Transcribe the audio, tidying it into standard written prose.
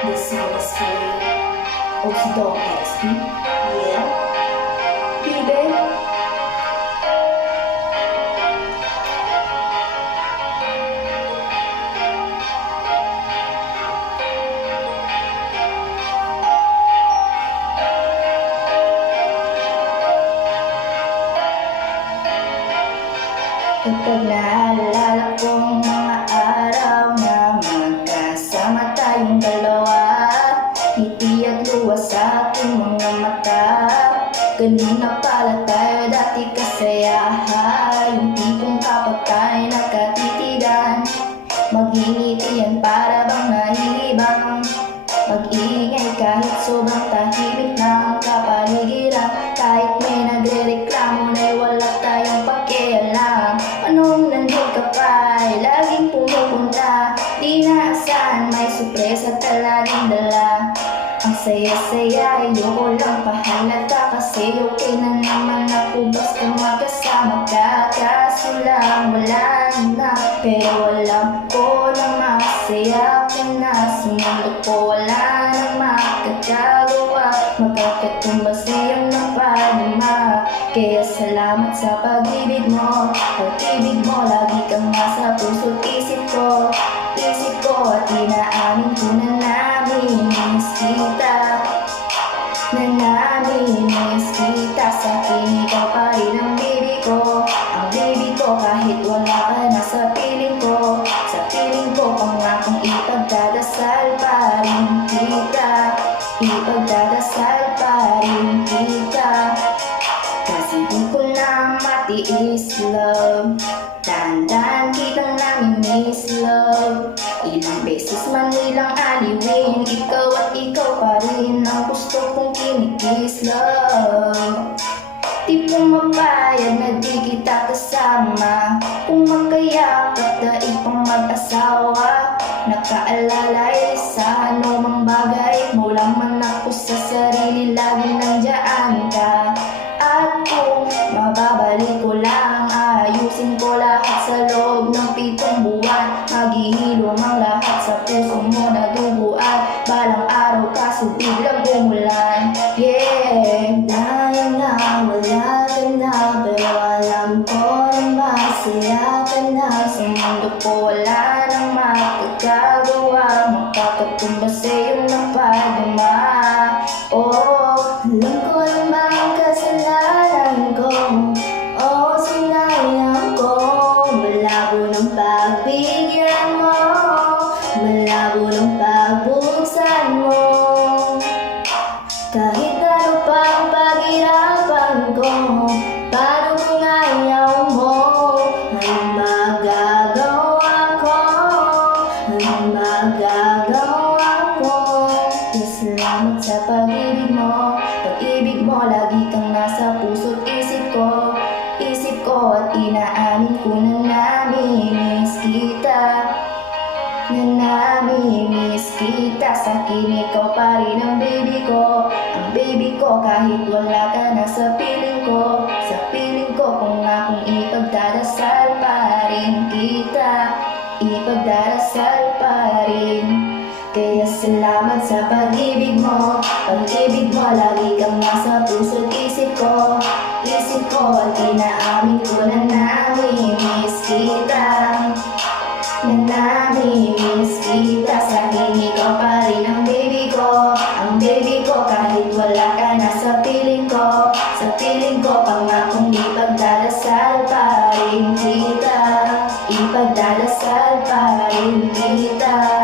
The sound is free. Dog XP. Yeah. Baby. Kapag naalala kong mga araw na magkasama tayong dalawa, ngiti at luha sa aking mga mata. Ganun na pala tayo dati kasaya, yung tipong kapag tayo nakatitigan, mag-ingitian para bang nahihibang, mag-iingay kahit sobrang tahimik ng kapaligiran. Kahit may nagre-reklamo na'y wala tayong pakialam. Anong nandun ka pa, laging pumupunta, di naasahan may sorpresa ka laging dala. Ang saya-saya, ayoko lang pahalata, kasi okay na naman ako basta magkasama ka. Kaso lang wala na, pero alam ko na masaya ka na. Sa mundo ko wala na makakagawa, magkakatumbas iyong napadama. Kaya salamat sa pag-ibig mo, pag-ibig mo lagi kang nasa puso't isip ko. Isip ko at inaamin ko na namimiss kita, na namimiss kita. Sa akin ikaw pa rin ang baby ko, ang baby ko kahit wala ka na sa piling ko. Sa piling ko pangakong ipagdadasal pa rin kita, ipagdadasal pa rin kita. Kasi di ko na matiis love, tandaan kitang namimiss love. Ilang beses man ilang aliwin, ikaw at ikaw pa rin ang gusto kong kinikiss love. Di po mapayag na di kita kasama, kung magkayakap daig pang mag-asawa. Nakaalalay sa anumang bagay, mula man ako sa sarili, lagi nandiyan ka. At kung mababalik ko lang, ayusin ko lahat sa loob ng 7 buwan. Maghihilom ang lahat sa puso mo na duguan, balang araw kaso biglang umulan. Yeah, dahil na wala ka na, pero alam ko na masaya ka na. Sa mundo ko wala nang makakagawa, makakatumbas sa'yo na padama. Oh, alam ko naman ang kasalanan ko, oh, sinayang ko. Malabo ng pagbigyan mo, malabo ng pagbuksan mo. Kahit ano pa ang paghirapan ko, paano kung ayaw mo? Anong magagawa ko? Anong magagawa ko? Salamat sa pag-ibig mo, pag-ibig mo lagi kang nasa puso't isip ko. Isip ko at inaamin ko na namimiss kita, na namimiss kita. Sa akin ikaw pa rin ang baby ko, ang baby ko kahit wala ka na sa piling ko. Sa piling ko kung akong ipagdadasal pa rin kita, ipagdadasal pa rin. Kaya salamat sa pag-ibig mo, pag-ibig mo lagi kang nasa puso't isip ko. Isip ko at inaamin ko na namimiss kita, na namimiss kita. Sa akin ikaw pa rin ang baby ko, ang baby ko kahit wala ka na sa piling ko. Sa piling ko pangakong ipagdadasal pa rin kita, ipagdadasal pa rin kita.